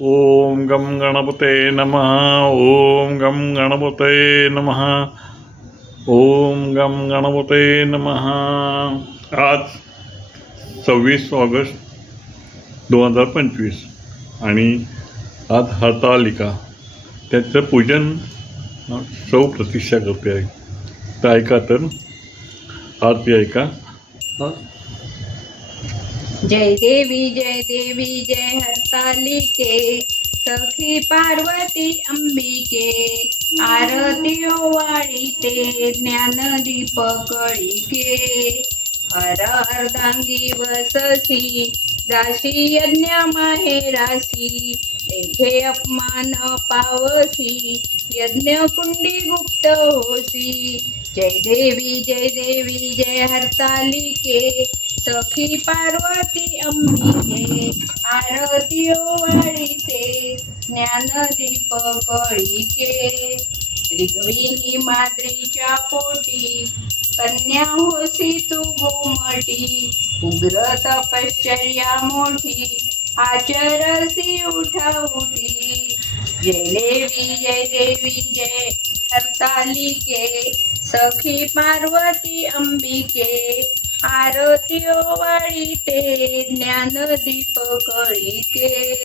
ओम गम गणपते नमः. ओम गम गणपते नमः. ओम गम गणपते नमः. आज 26 ऑगस्ट 2025 आणि आज हरतालिका, त्याचं पूजन सौ प्रतीक्षा करते आहे. तर ऐका, तर आरती ऐका. जय देवी जय हरतालिके, सखी पार्वती अंबिके, आरती ओवाळीते ज्ञानदीप कळिके. हर अर्धांगी वससी, दासी यज्ञ माहेरासी, तेथे अपमान पावसी, यज्ञ कुंडी गुप्त होसी. जय देवी जय हरतालिके, सखी पार्वती अंबिके, आरती ओवाळीते ज्ञानदीप कळिके. ऋग्वी माद्रीच्या पोटी, कन्या होसी तू गोमटी, उग्र तपश्चर्या मोठी, आचरसी उठाउठी. जय देवी जय हरतालिके, सखी पार्वती अंबिके, आरती ओवाळीते ज्ञानदीप कळिके.